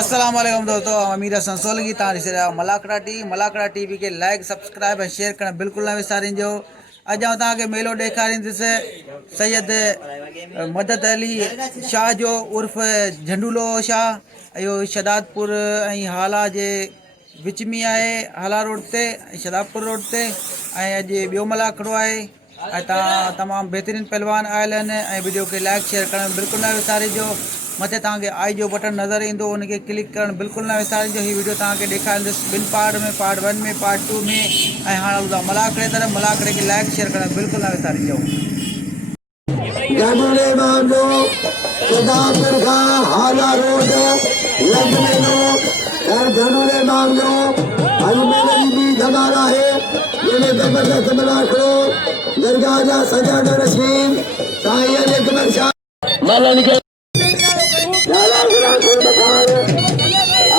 अस्सलाम वालेकुम दोस्तों, हम अमीर हसन सोलगी तव्हां ॾिसी रहिया आहियो मलाखड़ा टीवी खे लाइक सब्सक्राइब ऐं शेयर करणु बिल्कुलु न विसारिजो। अॼु आउं तव्हांखे मेलो ॾेखारींदुसि सैयद मदद अली शाह जो उर्फ़ झंडूलो शाह। इहो शदादपुर ऐं हाला जे विच में आहे, हाला रोड ते शदादपुर रोड ते। ऐं अॼु ॿियो मलाखड़ो आहे ऐं तव्हां तमामु बहितरीनु पहलवान आयल आहिनि। ऐं वीडियो खे लाइक शेयर करणु बिल्कुलु न विसारिजो। मथे तव्हांखे आई जो बटन नज़र ईंदो, उनखे क्लिक करणु बिल्कुलु न विसारिजो। हीअ वीडियो तव्हांखे ॾेखारींदुसि ॿिनि पार्ट में, पार्ट 1 में, पार्ट 2 में। ऐं हाणे ॿुधायो मलाखड़े तरफ़, मलाखड़े खे लाइक शेयर करणु बिल्कुलु न विसारिजो।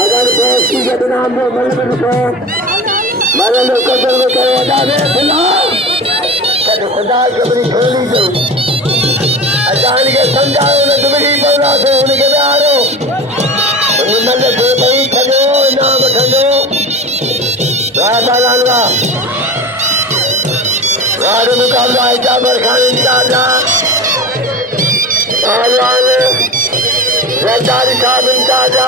अगर दोस्ती के बिना में खुदा के बड़ी छोड़ी दो अचान के समझाओ न दुबड़ी पौधा से उनके प्यारो मल से भाई खजो नाम खजो राजा राज मुकाबला जाबर खान इंचार्जा पहलवान सरदारी साहब इंचार्जा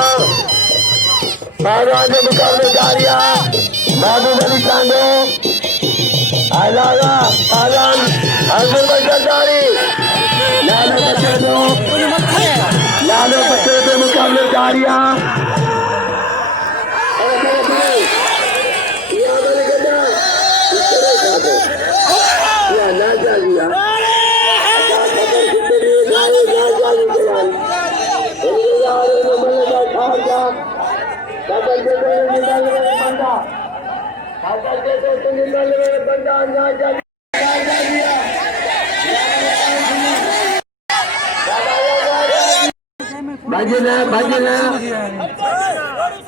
पहलवान के मुकाबले जारिया बाबू अली सांगो आलागा पहलवान हजर सरदारी लालो बच्चे के मुकाबले जारिया भजना भजना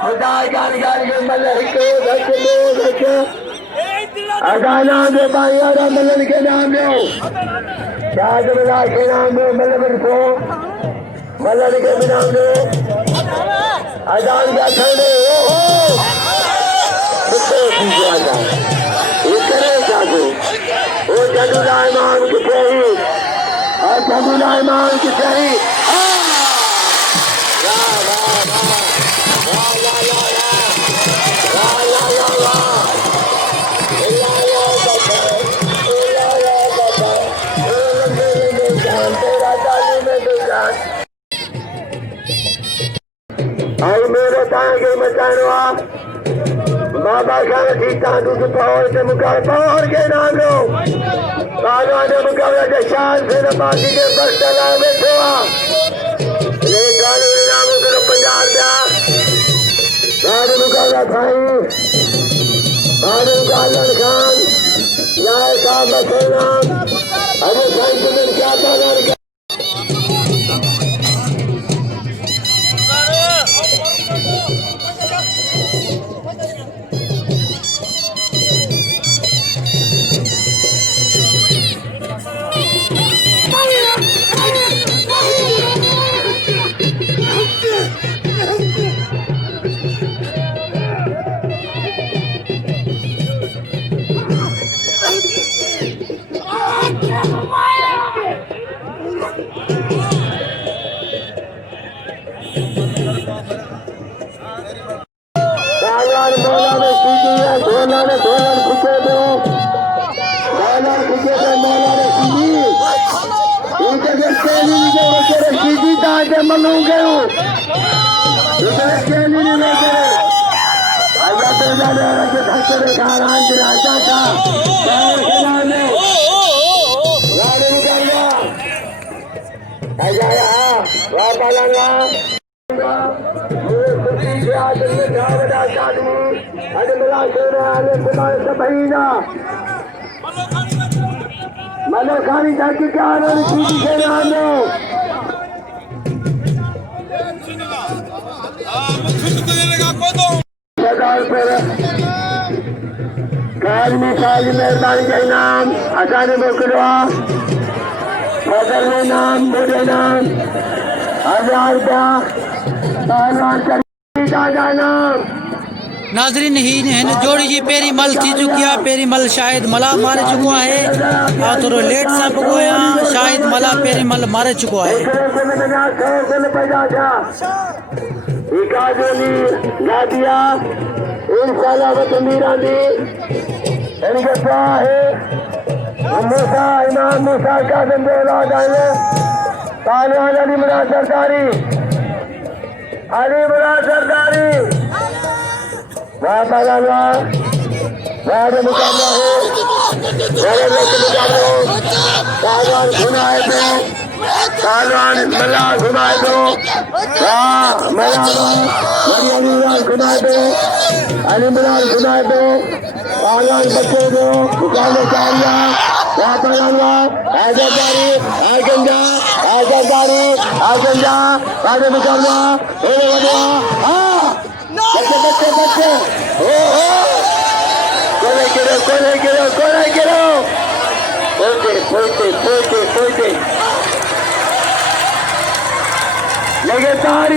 खुदा गाली गाली के मल्ल हिको दो अगाना दे बायारा मल्लन के नाम लो शाद मिला के नाम लो मल्ल को मल्लन के नाम लो अजान का ठंडे ओ ये करे जागो वो जदुला इमाम की सही और जदुला इमाम की सही मेरे तांगे मचानवा बाबा खान थी तांडू के पावर से मुकाबले पावर के नाम लो बाबा ने मुकाबले के शान से न बाकी के बस चला बैठो ये गाने नाम करो 50 बाबू मुकाबला भाई बाबू गालन खान लाए साहब बसेना अबू खान तुम्हें क्या करना मलखानी जाके क्या सीधी के नाम लो मेहरबानी के नाम अचानक मोकलवा फजल में नाम मुझे नाम 1000 रुपया पहलवान जीता जाना नाज़रीन हिन जोड़ी जी पहिरीं मल थी चुकी आहे पहिरीं मल शायद मला मारे चुको आहे और थोरो लेट सां पुॻो आहियां शायद मला पहिरीं मल मारे चुको आहे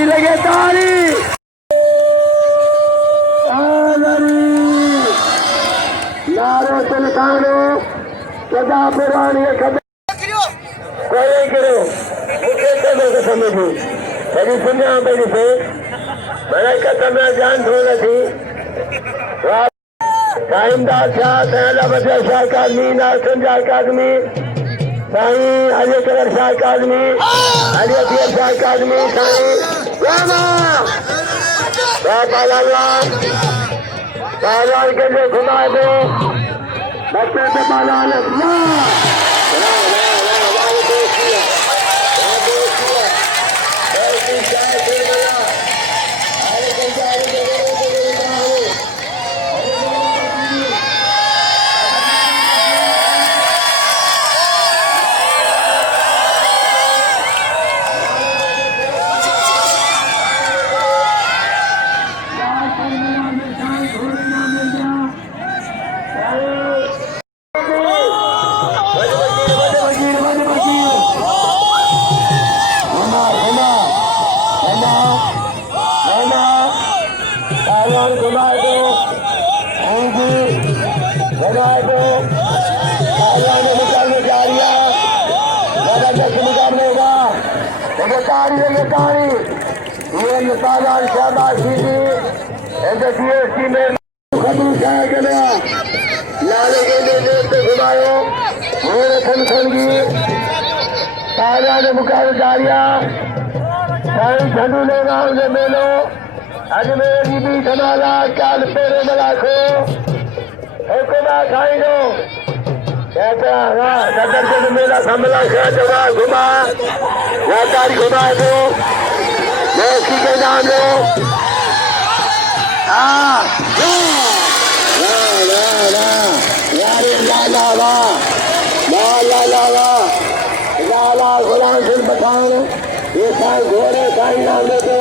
लगे तारी नारो सुल्तानो सदा पुरानी कोई करो मुझे तो समझू मेरी सुनिया मेरी से मैंने कदम जान थोड़ा थी टाइमदार शाह तैयार बच्चा शाह कादमी नारसन शाह कादमी साईं अली कलर शाह कादमी अली अफियर शाह कादमी साईं रामा पालाल के लिए घुमा दो बच्चे से पालाल झंडूले गांव से मेलो अजमेर की भी धमाला काल पेरे मलाखो हुकुमा खाई दो कहता हाँ सदर से मेला संभला शाह जवा घुमा यादारी घुमा दो मौसी के नाम लो हाँ लाला गुलाम सिंह पठान ये साल घोड़े साई नाम ले दो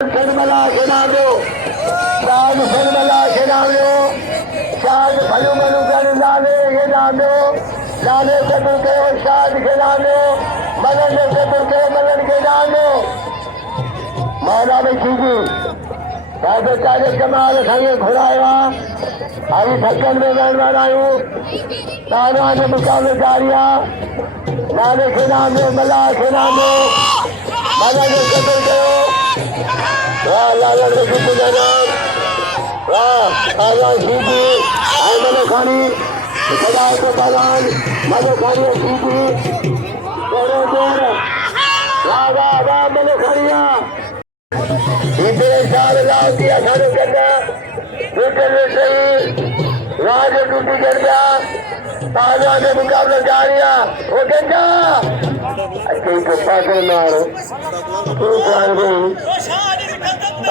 सनमला के नाम लो शाद सनमला के नाम लो शाद भलू मलू कर लाले के नाम लो लाले चतुर के शाद के नाम लो मलन चतुर के मलन के नाम लो मौला में चीजी साधे चाले कमाल खाइए घुराएगा अभी थकन में रहने आयु ताना ने मुकाबले जारिया लाले के नाम में मला के नाम में मला ने कदर करो वाह लाला ने कुछ नाम वाह आला सीधी आई मनो खानी सदा को बालान मनो खानी सीधी करो जोर वाह वाह वाह मनो खानिया इतने साल लाओ दिया खाने करना इतने सही राज टूटी कर गया ताजा के मुकाबले जारिया वो गंजा अच्छे को पागल मारो तू जान गई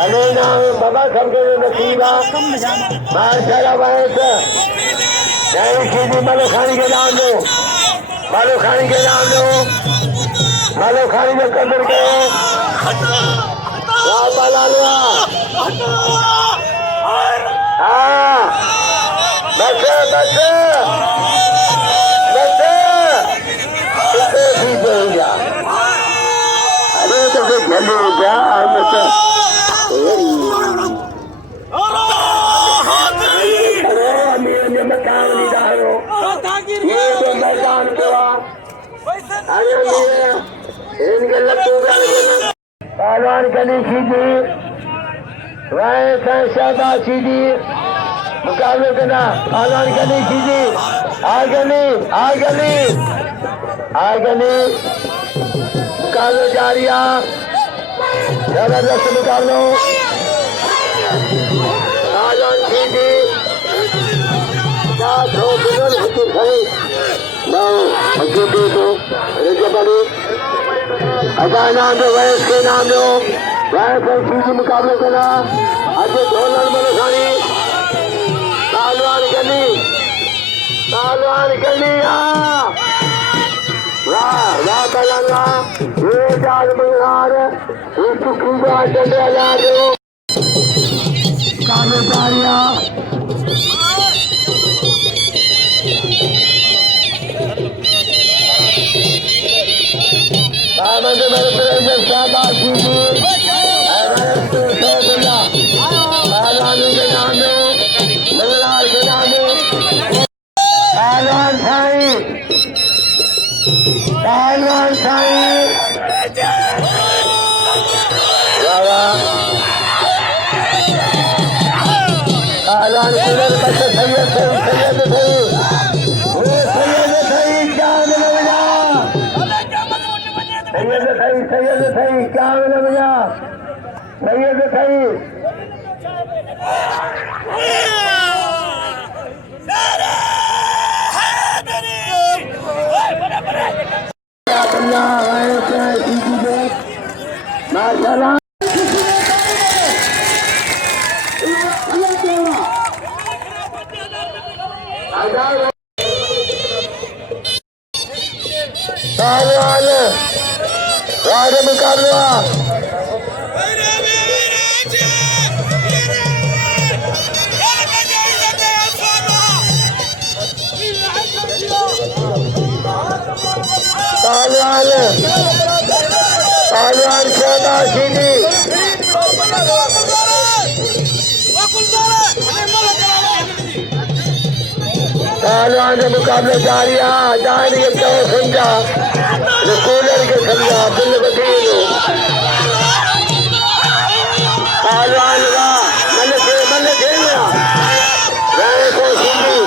अरे ना बाबा सबके नसीबा बाहर चला वायस जय सीधी मलो खानी के नाम दो मलो खानी के नाम दो मलो खानी में कदर करो वाह बाला हाँ बस बस अरे तो फिर जल्दी जा इनके लट्टू पहलवान गली सीधी वह शाबाश सीधी मुकाबले करना पहलवान गली सीधी आगली मुकाबले जारी जबरदस्त मुकाबलो पहलवान सीधी नाम दो वयस के नाम दो वयस सीधी मुकाबले करना आज ढोलन मलखानी पहलवान गली वाह पहलवान वाह ये जाल मंगलार इसको क्रीडा चले जा दो कामेदारिया शाबाश पहलवान के नाम दो मंगलार के नाम दो पहलवान साईं पहलवान सही क्या मिला भैया सही माशाल्लाह राज मुकाबला पहलवान शाबाश सीधी पहलवान के मुकाबले जारी जाएंगे तो समझा कूलर के समझा बिल वकील पहलवान का मन खेलना रहे को सीधी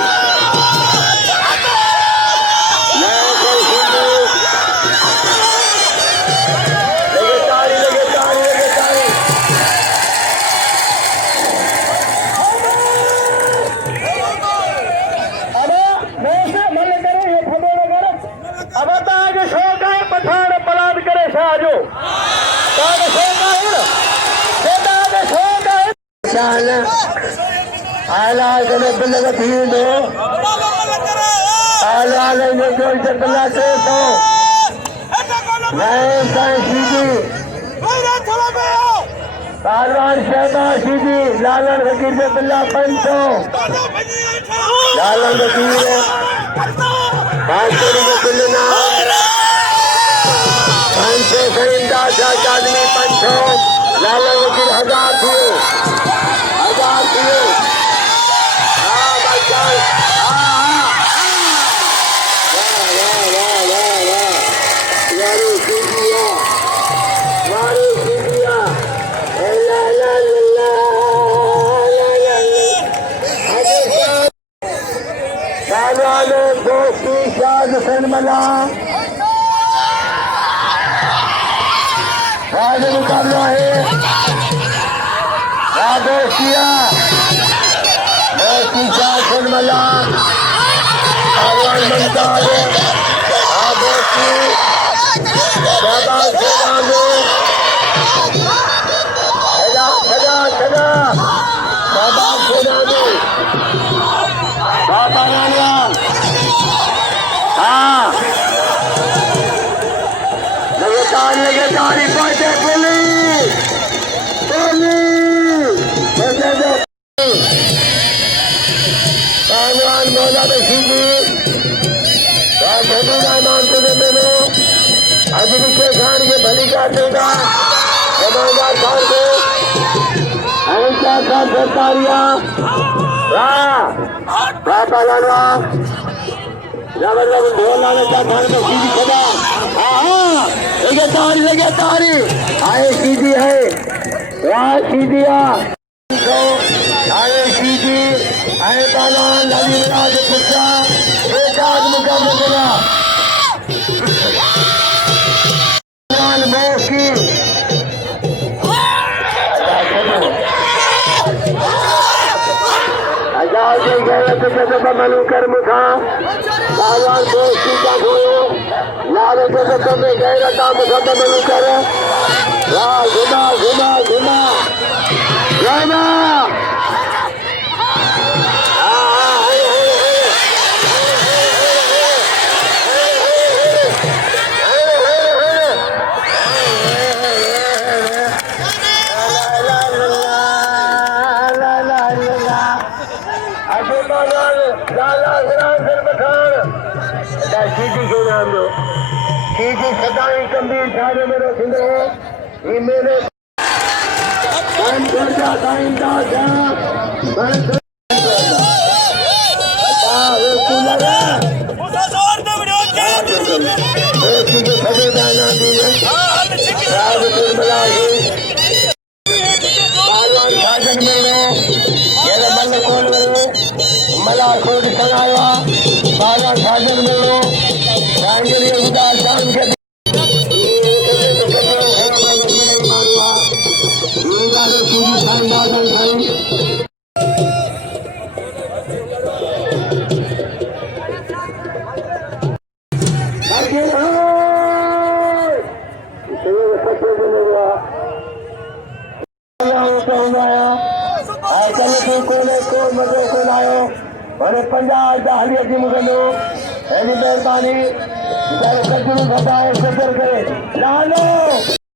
पहलवान शाबाश सीधी लालन फकीर से बिल्ला 500 लालन फकीर 500 रुपये बिल्ला 500 से इमदाद आदमी 500 लालन फकीर 1000 थे मुकाबला है जबरदस्त ढोला ने क्या खाने में सीधी खड़ा हाँ लगे तारी आए सीधी है वाह सीधी आए सीधी आए बाला लाली राज पुत्रा एक आज मुकाबला की आजाद गए तो मनु कर्म था भगवान दोस्ती का खोयो लाल जगत में गए रता मुसद मनु कर घुमा घुमा घुमा घुमा सीधी सदाई गंभीर ठाणे मेरो सिंधो ही मेरे काम करजा टाइम दा जा बंद वो कूलर मुझे जोर दे वीडियो के सीधे सदे दाना दी राज निर्मला जी भगवान साजन मेरो ये बल कोल मेरो मला खोद संगावा भगवान साजन मेरो रांगली उदार शान के पंजाब हलिया जी मुगलो मेहरबानी करे लालो